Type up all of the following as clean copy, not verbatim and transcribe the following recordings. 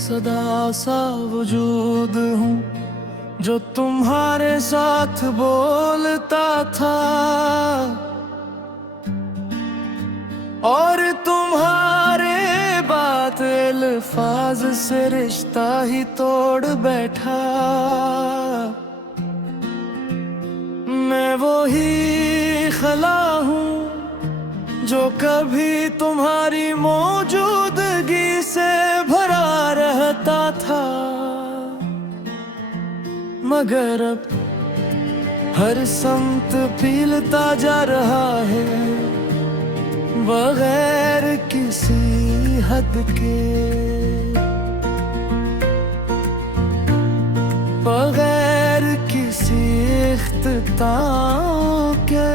सदा सा वजूद हूँ जो तुम्हारे साथ बोलता था, और तुम्हारे बात अल्फाज से रिश्ता ही तोड़ बैठा। मैं वो ही खला हूँ जो कभी तुम्हारी मौजूदगी से भरा रहता था, मगर अब हर समत फीलता जा रहा है बगैर किसी हद के, बगैर किसी इख्तिताम के।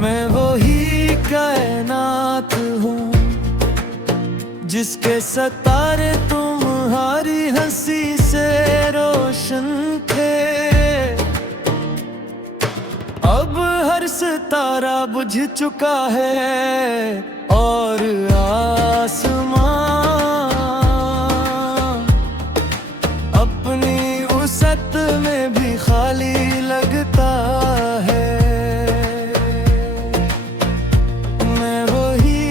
मैं वही कायनात हूँ जिसके सितारे तुम्हारी हंसी से रोशन थे। अब हर सितारा बुझ चुका है और आसमां अपनी वसअत में भी खाली लगता है। मैं वही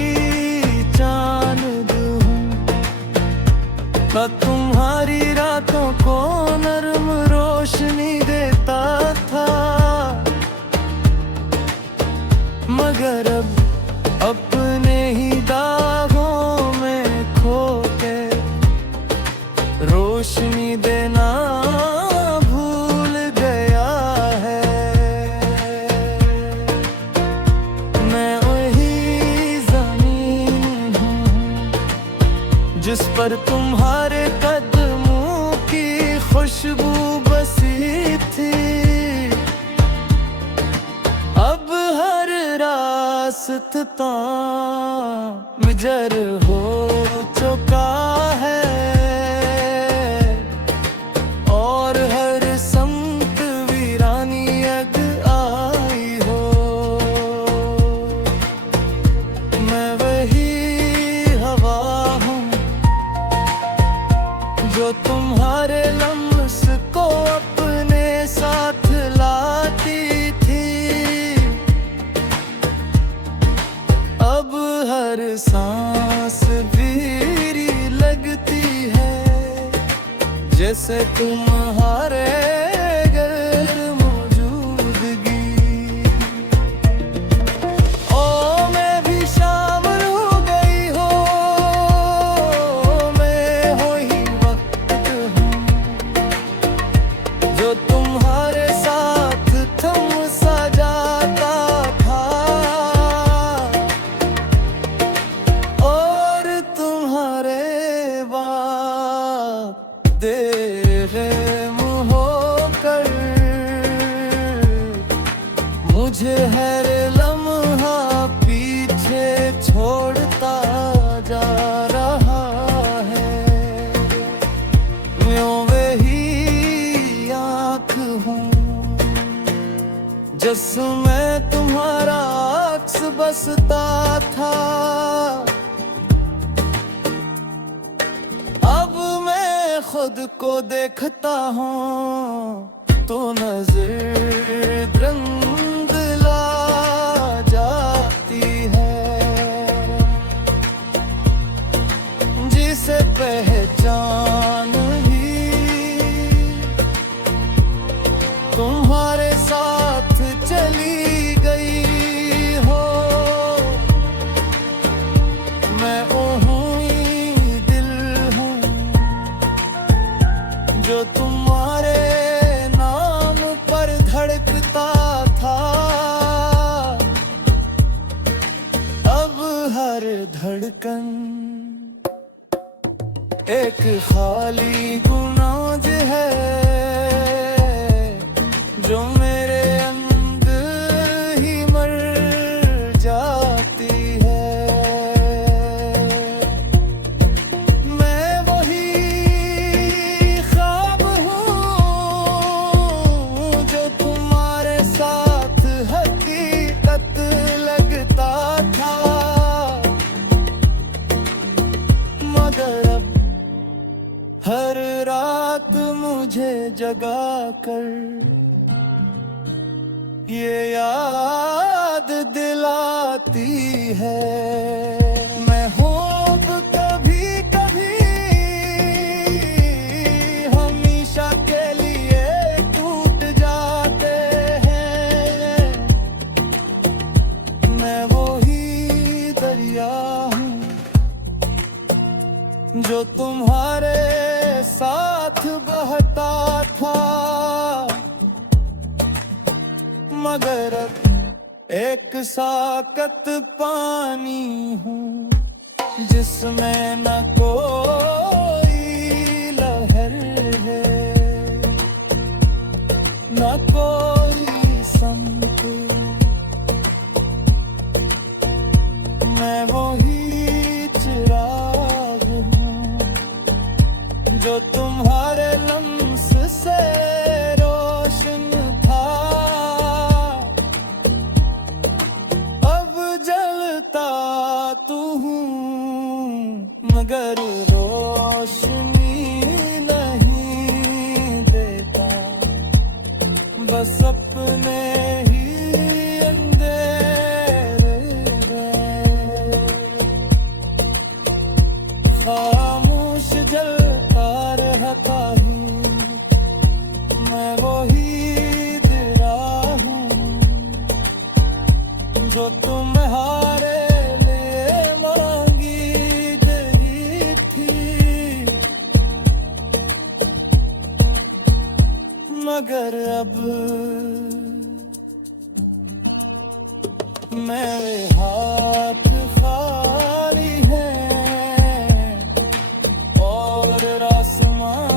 चांद हूँ तुम्हारी रातों को नर्म रोशनी देता था, मगर अब अपने ही दागों में खो के रोशनी देना भूल गया है। मैं वही ज़मीन हूँ जिस पर तुम्हारे कदमों की खुशबू बसी थी। अब हर रास्ता मिजर हो चुका है और हर समत वीरानी अग आई हो। मैं वही हवा हूँ जो तुम्हारे लम्स को अपने साथ लाती थी। अब हर सांस भीरी लगती है जैसे तुम्हारे गैर मौजूदगी। ओ मैं भी शामिल हो गई हो, मैं वही वक्त हूँ जो तुम्हारे साथ थम सा जाता था, और तुम्हारे बाद बेरहम होकर मुझे हर लम्हा पीछे छोड़ता जा रहा है। मैं वही आँख हूँ जिसमें तुम्हारा अक्स बसता था। अब मैं खुद को देखता हूँ तो नजर रंग ला जाती है, जिसे पहचान ही तुम्हारे साथ चली गई हो। मैं वही दिल हूँ जो तुम्हारे नाम पर धड़कता था। अब हर धड़कन एक खाली गुनाज है जो मेरे अंदर ही मर जाती है। मैं वही ख्वाब हूँ जो तुम्हारे साथ हकीकत लगता हर रात मुझे जगा कर ये याद दिलाती है, मैं ख्वाब कभी कभी हमेशा के लिए टूट जाते हैं। मैं वही दरिया हूँ जो तुम्हारे साथ बहता था, मगर अब एक साकत पानी हूँ जिसमें न कोई लहर है न कोई संत। मैं वही चिराग हूँ जो तुम्हारे लम्स से रोशन था, अब जलता तू हूँ मगर रोशनी नहीं देता, बस अपने ही अंधेरे में खामोश जलता रहता हूँ। मैं वही दिया हूँ जो तुम्हारे लिए मांगी गई थी, मगर अब मेरे हाथ खाली हैं और आसमान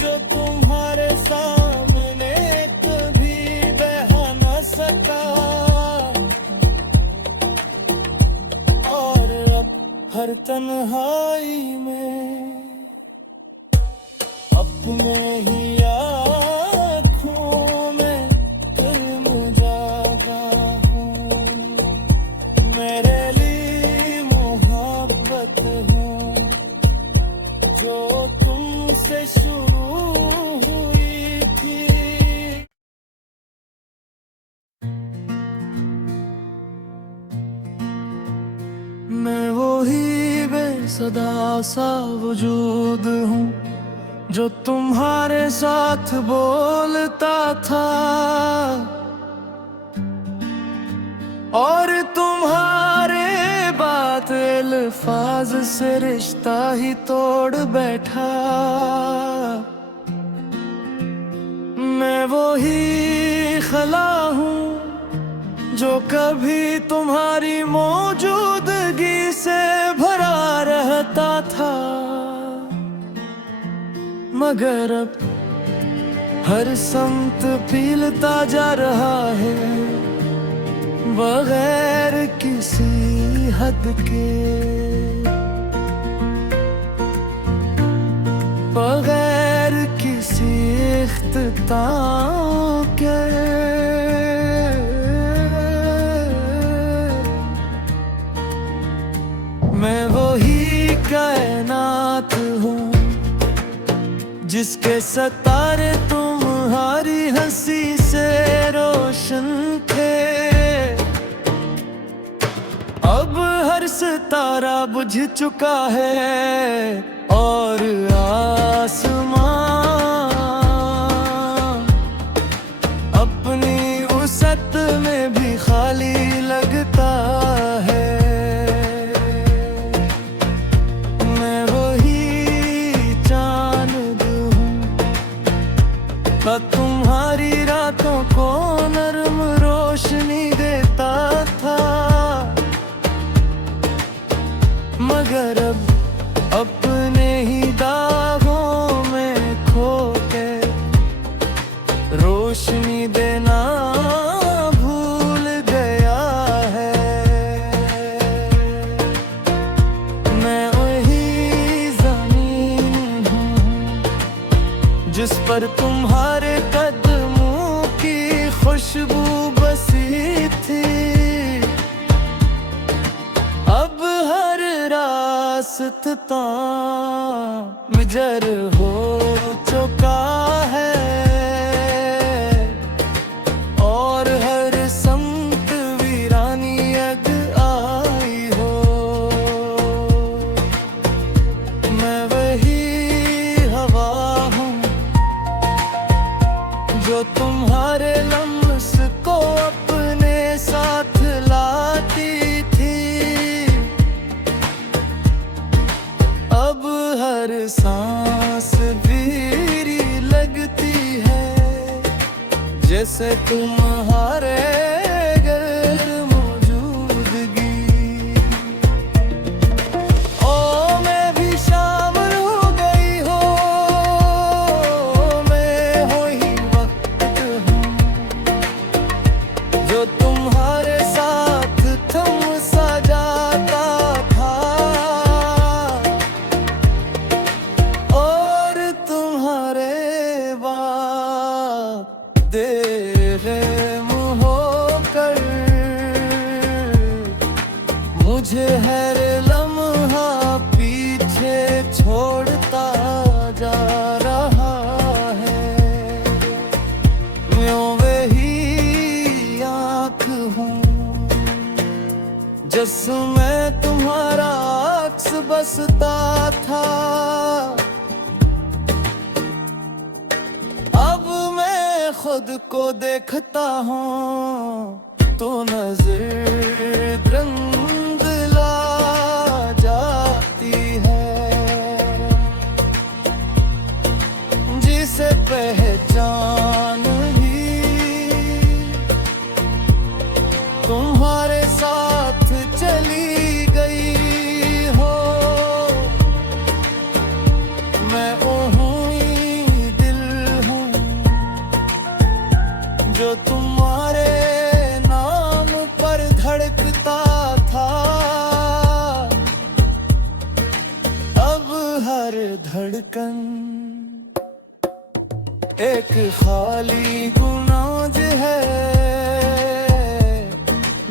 जो तुम्हारे सामने कभी बह न सका, और अब हर तन्हाई में अपने ही आँखों में कर्म जागा हूँ। मेरे लिए मोहब्बत हूँ जो तुमसे शुरू हुई थी। मैं वही बेसदा सा वजूद हूँ जो तुम्हारे साथ बोलता था, और तुम्हारे बात अल्फाज से रिश्ता ही तोड़ बैठा। मैं वही खला हूँ जो कभी तुम्हारी मौजूदगी से भरा रहता था, मगर अब हर समत पीलता जा रहा है बगैर किसी हद के, बगैर किसी इख्तिताम के। मैं वही कायनात हूँ जिसके सितारे तुम्हारी हंसी से रोशन थे, अब हर सितारा बुझ चुका है और आसमां अपनी वसअत में भी खाली लगता है। मैं वही चांद हूँ तुम्हारी रातों को नरम रोशनी देता था, मगर अब अपने ही दागों में खो के रोशनी देना भूल गया है। मैं वही ज़मीन हूँ जिस पर तुम्हारे रास्ता मिजर हो चुका है और हर संत वीरानी अग आई हो। मैं वही हवा हूँ जो तुम्हारे लम्स को अपने साथ लाती थी। अब हर सांस मेरी लगती है जैसे तुम्हारे घर मौजूदगी। ओ मैं भी शामिल हो गई हो, मैं हो ही वक्त हूँ जो तुम्हारे साथ थम सा जाता था और तुम्हारे बाद बेरहम होकर मुझे हर लम्हा पीछे छोड़ता जा रहा है। मैं वही आँख हूँ जिसमें तुम्हारा अक्स बसता था। अब मैं खुद को देखता हूँ तो नजर रंग ला जाती है जिसे पहचान ही तुम्हारे साथ चली गई हो। मैं वही दिल हूँ जो तुम्हारे नाम पर धड़कता था। अब हर धड़कन एक खाली गुनाज है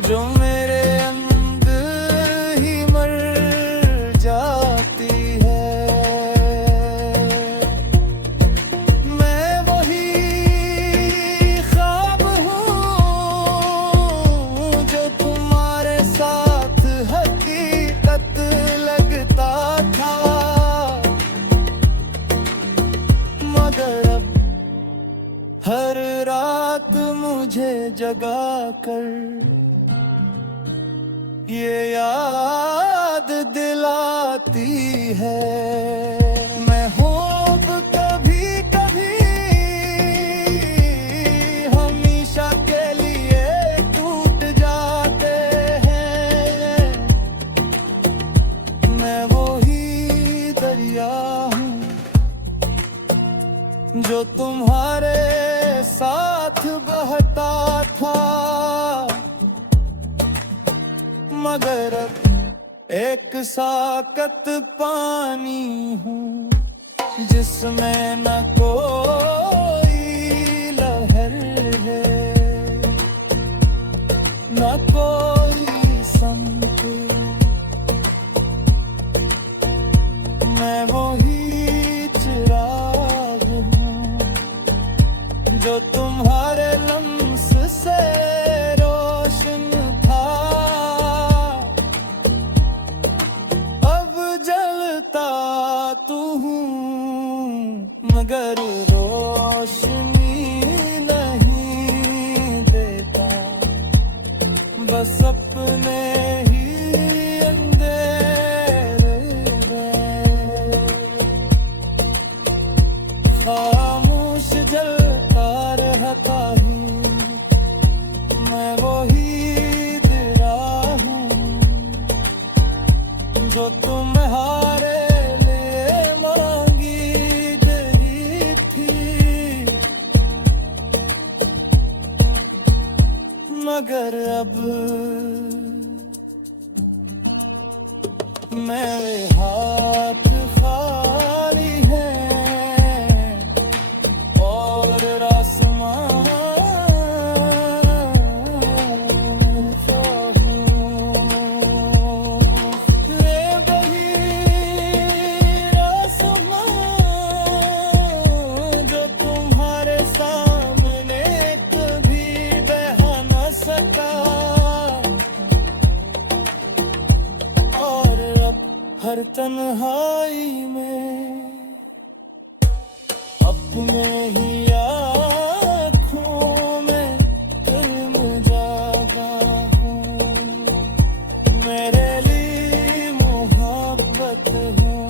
जो मेरे अंदर ही मर जाती है। मैं वही ख्वाब हूँ जो तुम्हारे साथ हकीकत लगता था, मगर अब हर रात मुझे जगा कर ये याद दिलाती है। मैं होप कभी कभी हमेशा के लिए टूट जाते हैं। मैं वही दरिया हूँ जो तुम्हारे साथ बहता था, मगर अब एक साकत पानी हूँ जिसमें न कोई लहर है न कोई संग। मैं वही चिराग हूँ जो तुम्हारे लम्स से रोशन था। अब जलता तू हूँ मगर रोशनी नहीं देता, बस अपने ही अंधेरे में खामोश जलता रहता हूँ। मैं वही दिया हूँ जो तुम्हारे लिए मांगी गई थी, मगर अब मेरे हाथ खाली हैं और आसमान जो हूँ। ले बही का, और अब हर तन्हाई में अपने ही आँखों में तुम जागा हूँ। मेरे लिए मोहब्बत हूँ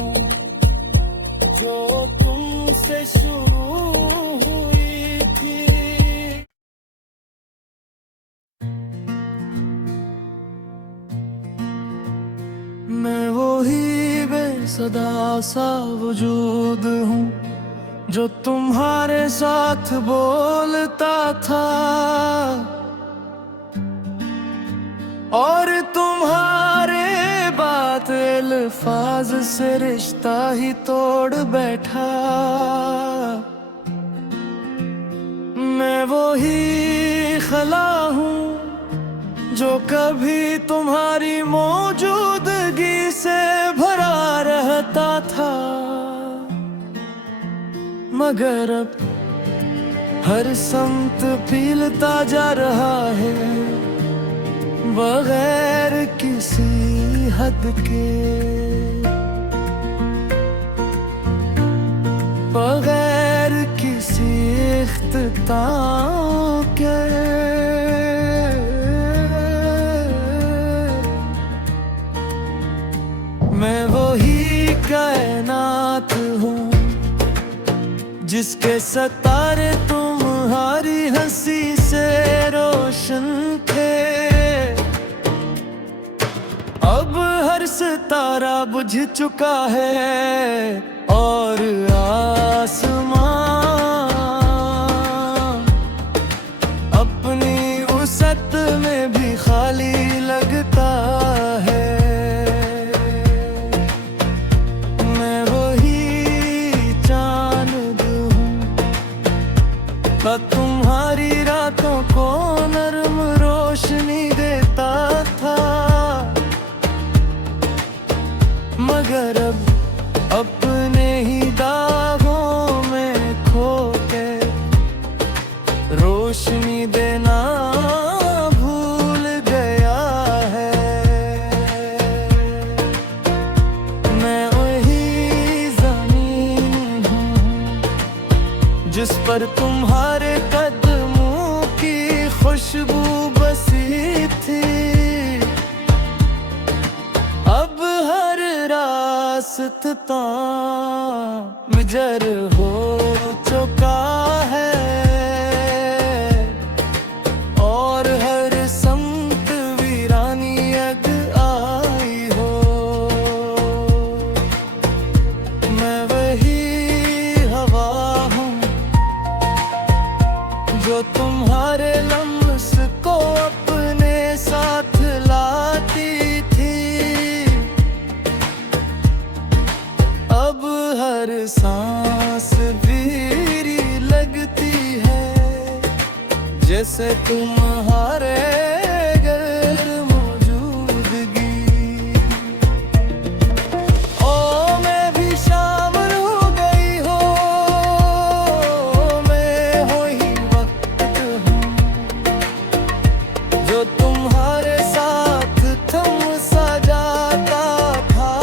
जो तुमसे शुरू हुई थी। मैं वही बेसदा सा वजूद हूँ जो तुम्हारे साथ बोलता था, और तुम्हारे बात अल्फाज से रिश्ता ही तोड़ बैठा। मैं वही खला हूँ जो कभी तुम्हारी मौजूदगी से भरा रहता था, मगर अब हर समत फीलता जा रहा है बगैर किसी हद के, बगैर किसी इख्तिताम के। मैं वही कायनात हूँ जिसके सितारे तुम्हारी हंसी से रोशन थे। अब हर सितारा बुझ चुका है और आसमां अपनी वसअत में भी खाली लगता है। मैं वही चांद हूँ तुम्हारी रातों को नर्म रोशनी देता था, मगर अब अपने ही दागों में खो के रोशनी देना भूल गया है। मैं वही ज़मीन हूँ जिस पर तुम्हारे कदमों की खुशबू बसी थी। अब हर रास्ता मिजर हो चुका है और हर समत वीरानी अग आई हो। मैं वही हवा हूँ जो तुम्हारे लम्स को अपने साथ लाती थी। अब हर सांस भीरी लगती है जैसे तुम्हारे गैर मौजूदगी। ओ मैं भी शामिल हो गई हो, मैं वही वक्त हूँ जो तुम्हारे साथ थम सा जाता था,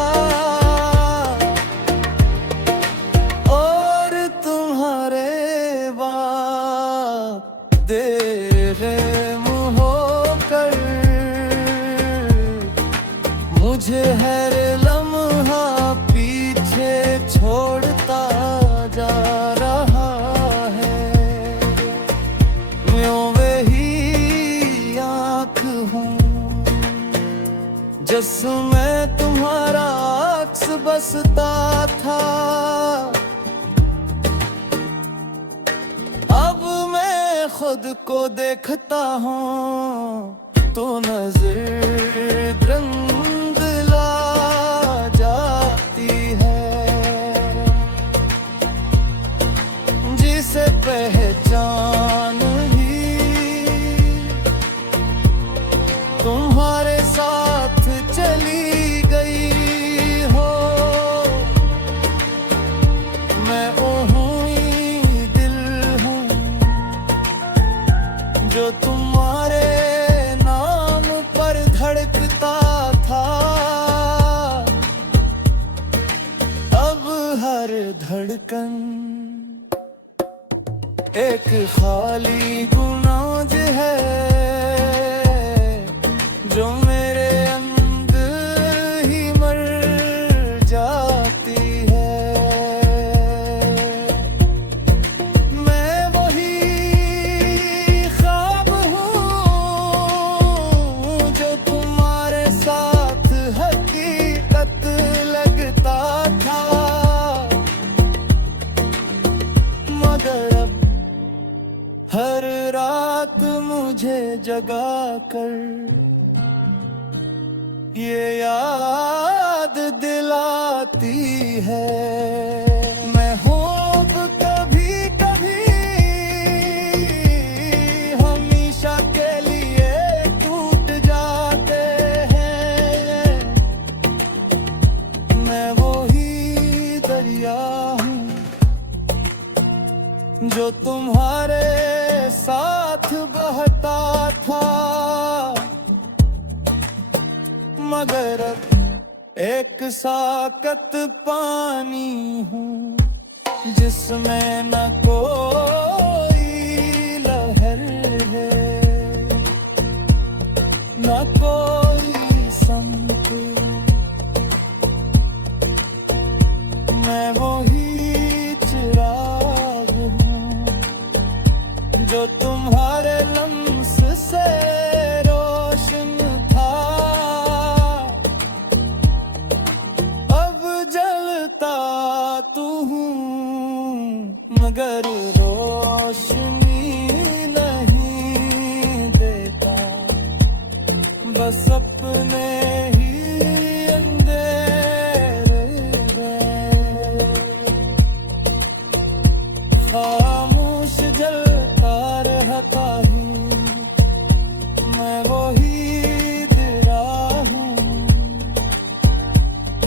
और तुम्हारे बाद बेरहम होकर मुझे हर लम्हा पीछे छोड़ता जा रहा है। मैं वही आँख हूँ जिसमें तुम्हारा अक्स बसता था। अब मैं खुद को देखता हूँ तो नजर रंग ला जाती है, जिसे पहचान ही तुम्हारे साथ चली गई हो। मैं वही दिल हूँ जो तुम्हारे धड़कन, एक खाली गुनाज है जो मेरे अंदर ही मर जाती है। मैं वही ख्वाब हूँ जो तुम्हारे साथ हकीकत लगता था, मगर अब हर रात मुझे जगा कर ये याद दिलाती है। मैं ख्वाब कभी कभी हमेशा के लिए टूट जाते हैं। मैं वही दरिया हूँ जो तुम्हारे साथ बहता था, मगर अब एक साकत पानी हूँ जिसमें न कोई लहर है न कोई संग। मैं वही चिराग हूँ जो तुम्हारे लम्स से रोशन था, अब जलता तू हूँ मगर रोशनी नहीं देता, बस अपने ही अंधेरे में खामोश जलता रहता हूँ। मैं वही दिया हूँ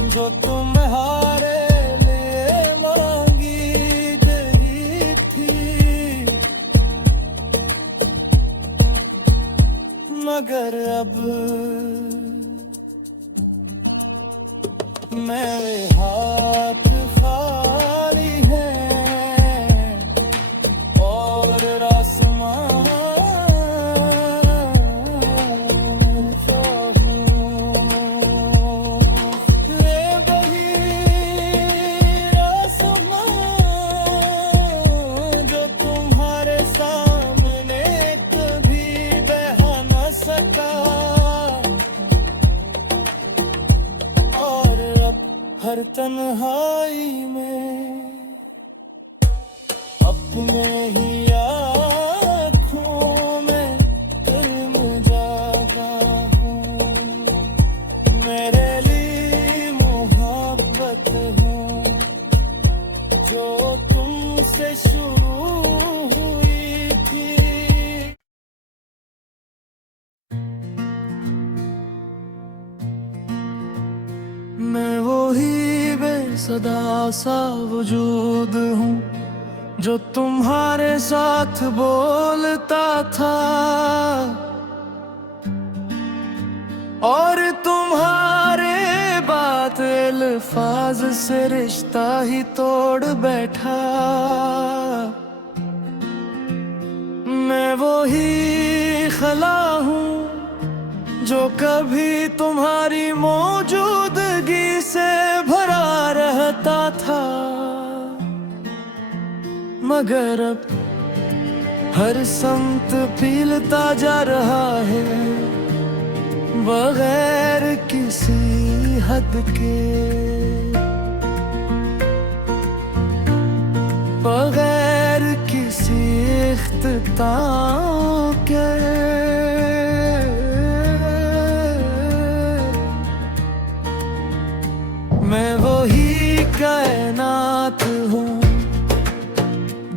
जो तुम्हारे लिए मांगी गई थी, मगर अब मेरे हाथ खाली हैं और आसमान जो हूँ। ले वही आसमान जो तुम्हारे सामने कभी बह न सका, और अब हर तन्हाई में अपने ही आँखों में तुम जागा हूँ। मेरे लिए मोहब्बत हो जो तुमसे शुरू हुई थी। मैं वही बेसदा सा वजूद हूँ जो तुम्हारे साथ बोलता था, और तुम्हारे बात अल्फाज से रिश्ता ही तोड़ बैठा। मैं वही खला हूँ जो कभी तुम्हारी मौजूदगी से भरा रहता था, मगर अब हर समत फीलता जा रहा है बगैर किसी हद के, बगैर किसी इख्तिताम के। मैं वही कायनात हूँ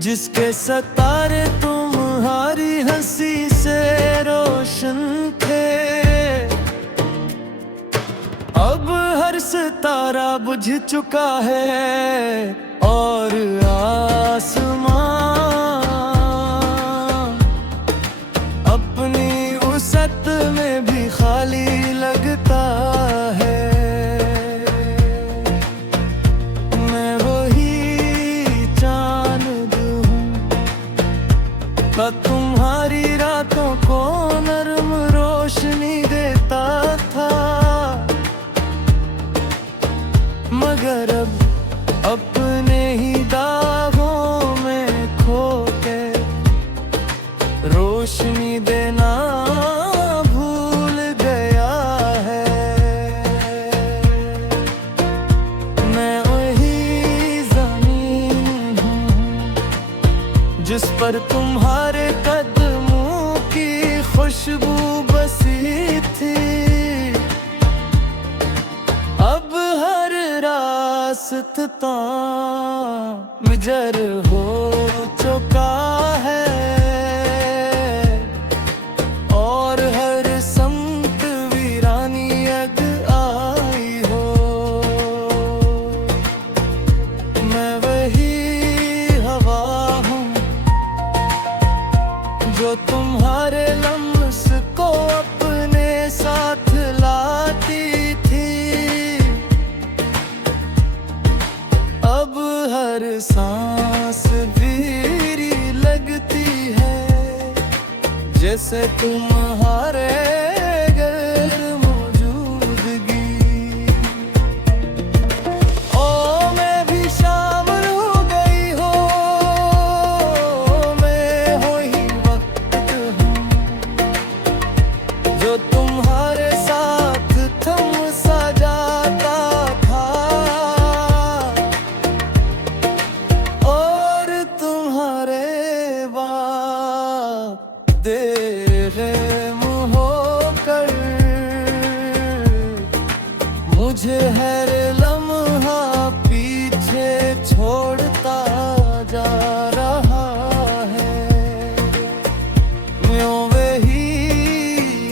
जिसके सितारे तुम्हारी हंसी से रोशन थे, अब हर सितारा बुझ चुका है और आसमां अपनी वसअत में भी खाली लगता है। मैं वही रोशनी देना भूल गया है। मैं वही ज़मीन हूँ जिस पर तुम्हारे कदमों की खुशबू बसी थी। अब हर रास्ता मिजर हो चुका है और हर संत वीरानी अग आई हो। मैं वही हवा हूँ जो तुम्हारे लम्स को अपने साथ लाती थी। अब हर सांस भीरी लगती है जैसे तुम्हारे गैर मौजूदगी। ओ मैं भी शामिल हो गई हो, मैं वही वक्त हूँ जो तुम्हारे साथ थम सा जाता था और तुम्हारे बाद बेरहम होकर मुझे हर लम्हा पीछे छोड़ता जा रहा है। मैं वही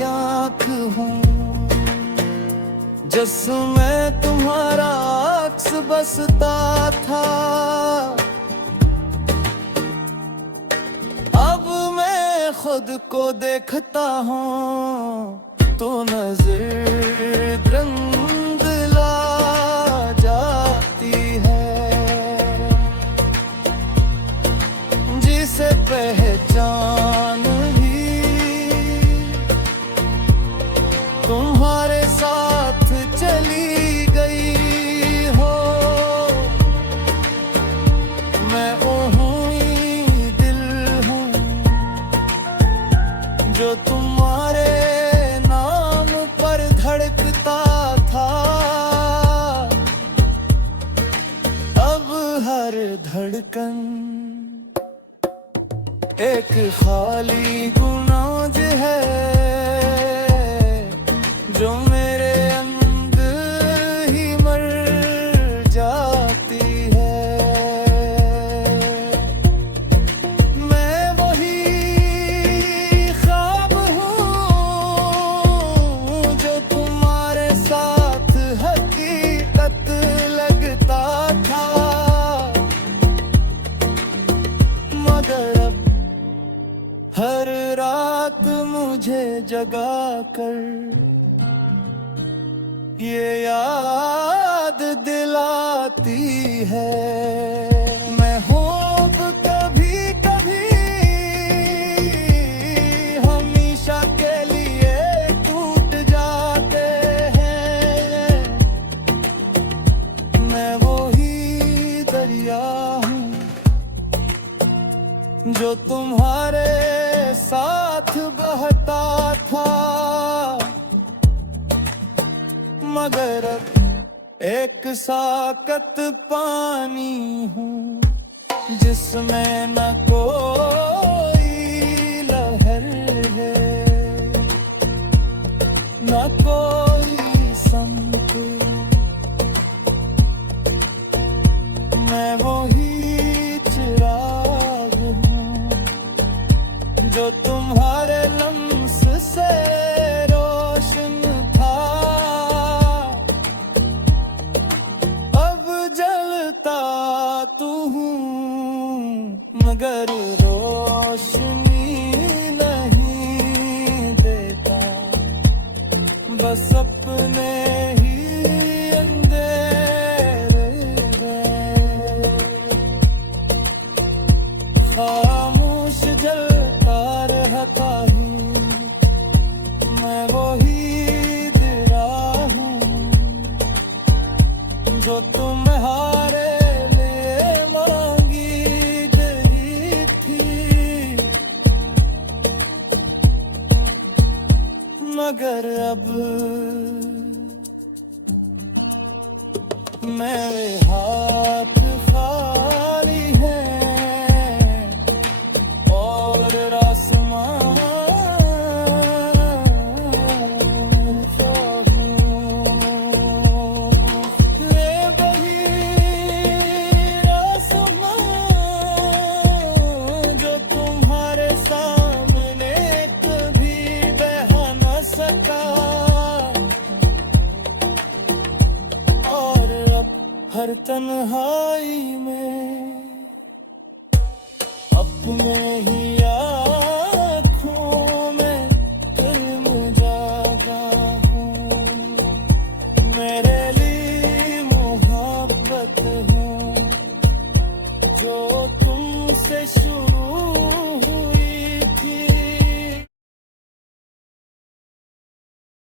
आँख हूँ जिसमें तुम्हारा अक्स बसता था। अब मैं खुद को देखता हूँ तो नजर रंग ला जाती है। जिसे पहचान ही तुम्हारे साथ चली गई हो। मैं वही दिल हूँ जो तुम्हारे नाम पर धड़कता था। अब हर धड़कन एक खाली गुनाज है जो मेरे अंदर ही मर जाती है। मैं वही ख्वाब हूँ जो तुम्हारे साथ हकीकत लगता था। मगर अब हर रात मुझे जगा कर ये याद दिलाती है। मैं ख्वाब कभी कभी हमेशा के लिए टूट जाते हैं। मैं वही दरिया हूँ जो तुम्हारे साथ बहता था। मगर अब एक साकत पानी हूँ जिसमें न कोई लहर है न कोई संग। मैं वही चिराग हूँ जो तुम्हारे लम्स से रोशन था। अब जलता तू हूँ मगर रोशनी नहीं देता। बस अपने ही अंधेरे में खामोश जलता रहता हूँ। मैं वही दिया हूँ जो तुम्हारे लिए मांगी गई थी। मगर अब मेरे हाथ खाली हैं और आसमान जो ले वही आसमान जो तुम्हारे सामने कभी बह न सका। और अब हर तन्हा